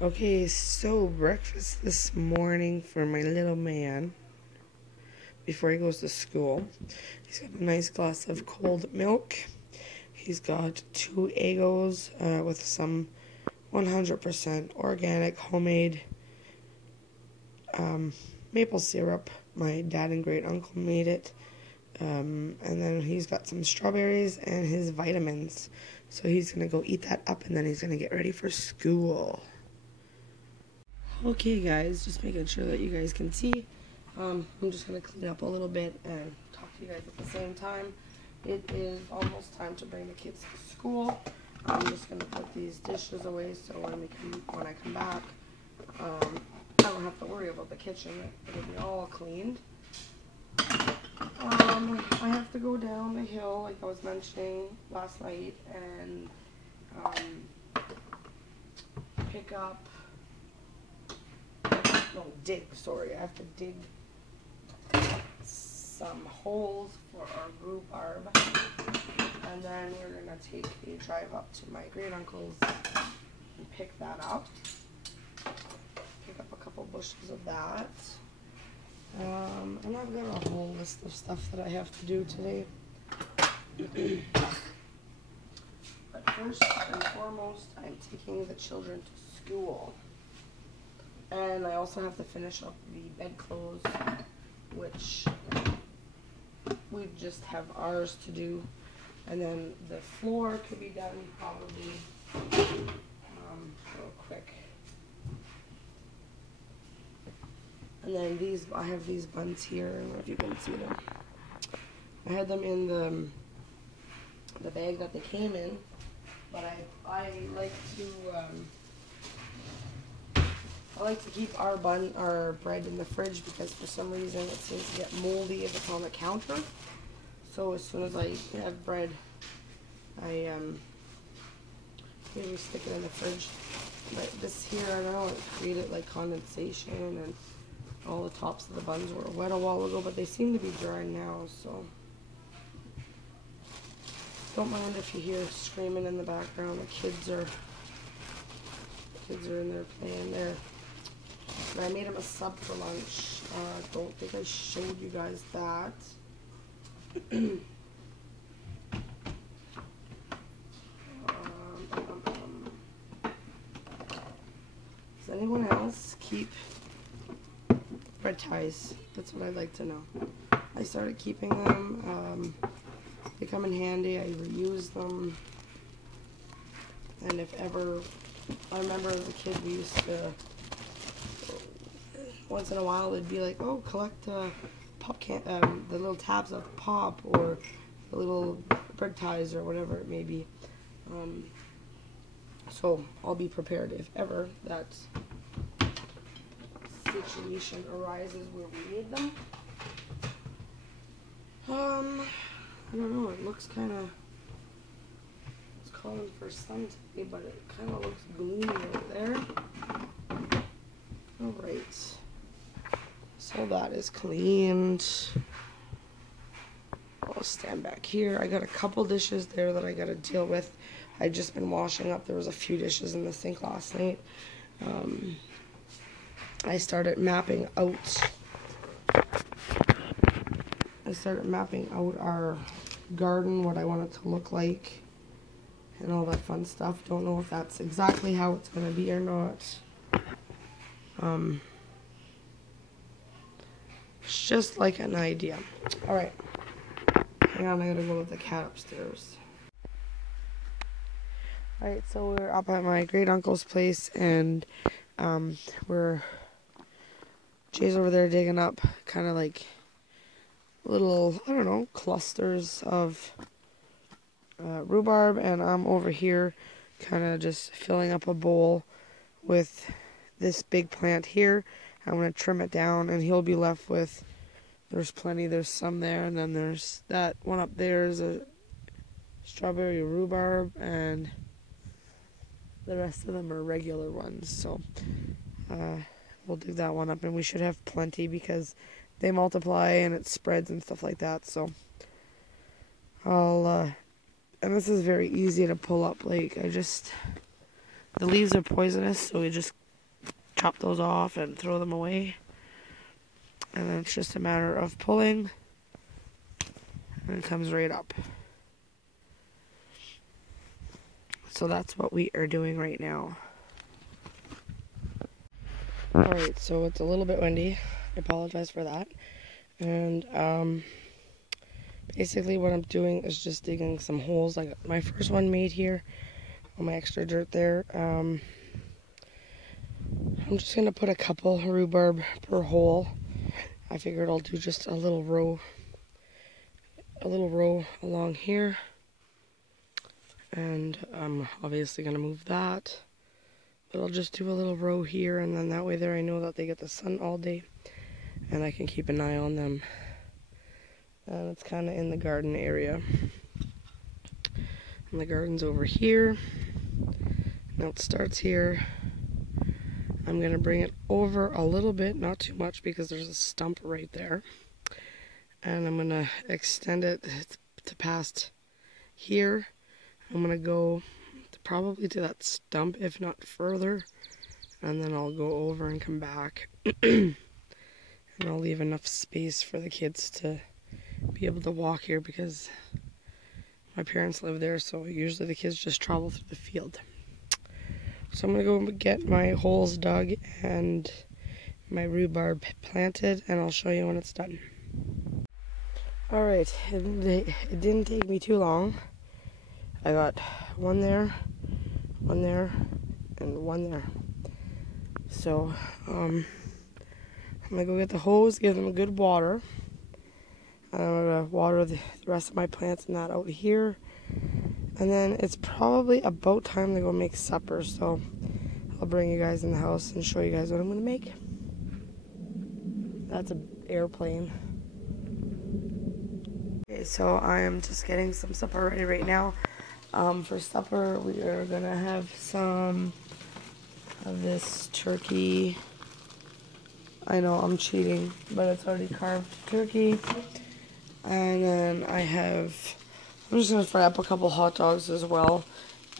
Okay, so breakfast this morning for my little man before he goes to school. He's got a nice glass of cold milk. He's got 2 Eggos with some 100% organic homemade maple syrup. My dad and great uncle made it. And then he's got some strawberries and his vitamins. So he's going to go eat that up and then he's going to get ready for school. Okay guys, just making sure that you guys can see. I'm just going to clean up a little bit and talk to you guys at the same time. It is almost time to bring the kids to school. I'm just going to put these dishes away so when I come back, I don't have to worry about the kitchen. It'll be all cleaned. I have to go down the hill like I was mentioning last night and pick up, sorry, I have to dig some holes for our rhubarb, and then we're going to take a drive up to my great uncle's and pick that up. Pick up a couple bushels of that. And I've got a whole list of stuff that I have to do today. But first and foremost, I'm taking the children to school. And I also have to finish up the bedclothes, which we just have ours to do. And then the floor could be done probably real quick. And then I have these buns here. I don't know if you can see them. I had them in the bag that they came in, but I like to keep our bread in the fridge because for some reason it seems to get moldy if it's on the counter. So as soon as I have bread, I usually stick it in the fridge. But this here, I don't know, it created like condensation and all the tops of the buns were wet a while ago, but they seem to be dry now, so don't mind if you hear screaming in the background. The kids are in there playing there. But I made them a sub for lunch. Don't think I showed you guys that. Does anyone else keep bread ties? That's what I'd like to know. I started keeping them. They come in handy. I reuse them. And if ever, I remember as a kid we used to, once in a while it'd be like, oh, collect pop the little tabs of pop or the little bread ties or whatever it may be. So I'll be prepared if ever that situation arises where we need them. I don't know, it looks kind of, it's calling for sun today, but it kind of looks gloomy out there. Alright, so that is cleaned. I'll stand back here. I got a couple dishes there that I got to deal with. I've just been washing up. There was a few dishes in the sink last night. I started mapping out our garden, what I want it to look like, and all that fun stuff. Don't know if that's exactly how it's going to be or not. It's just like an idea. Alright. Hang on, I gotta go with the cat upstairs. Alright, so we're up at my great uncle's place, and Jay's over there digging up kind of like little, I don't know, clusters of rhubarb, and I'm over here kind of just filling up a bowl with this big plant here. I'm going to trim it down, and he'll be left with, there's some there, and then there's that one up there is a strawberry rhubarb, and the rest of them are regular ones. So we'll dig that one up, and we should have plenty because they multiply and it spreads and stuff like that. So and this is very easy to pull up. Like the leaves are poisonous, so we just chop those off and throw them away. And then it's just a matter of pulling, and it comes right up. So that's what we are doing right now. Alright, so it's a little bit windy. I apologize for that. And basically what I'm doing is just digging some holes. I got my first one made here on my extra dirt there. I'm just going to put a couple rhubarb per hole. I figured I'll do just a little row along here. And I'm obviously going to move that. But I'll just do a little row here, and then that way there I know that they get the sun all day. And I can keep an eye on them. And it's kind of in the garden area. And the garden's over here. Now it starts here. I'm going to bring it over a little bit, not too much because there's a stump right there. And I'm going to extend it to past here. I'm going to go probably to that stump, if not further. And then I'll go over and come back. And I'll leave enough space for the kids to be able to walk here because my parents live there, so usually the kids just travel through the field. So I'm going to go get my holes dug and my rhubarb planted, and I'll show you when it's done. Alright, it didn't take me too long. I got one there, and one there. So, I'm going to go get the hose, give them a good water. I'm going to water the rest of my plants and that out here. And then it's probably about time to go make supper, so I'll bring you guys in the house and show you guys what I'm going to make. That's an airplane. Okay, so I am just getting some supper ready right now. For supper, we are going to have some of this turkey. I know I'm cheating, but it's already carved turkey. And then I'm just going to fry up a couple hot dogs as well.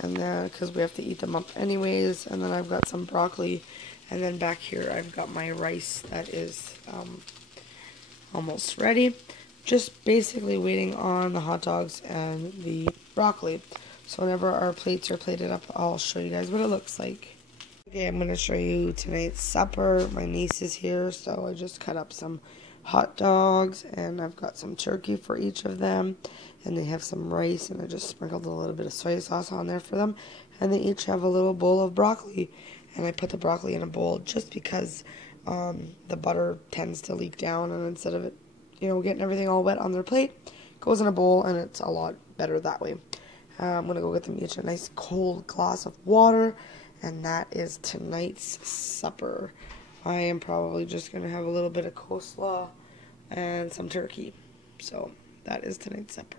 And then, because we have to eat them up anyways. And then I've got some broccoli. And then back here I've got my rice that is almost ready. Just basically waiting on the hot dogs and the broccoli. So whenever our plates are plated up, I'll show you guys what it looks like. Okay, I'm going to show you tonight's supper. My niece is here, so I just cut up some hot dogs, and I've got some turkey for each of them, and they have some rice, and I just sprinkled a little bit of soy sauce on there for them, and they each have a little bowl of broccoli, and I put the broccoli in a bowl just because the butter tends to leak down, and instead of it, getting everything all wet on their plate, it goes in a bowl, and it's a lot better that way. I'm going to go get them each a nice cold glass of water, and that is tonight's supper. I am probably just going to have a little bit of coleslaw and some turkey. So that is tonight's supper.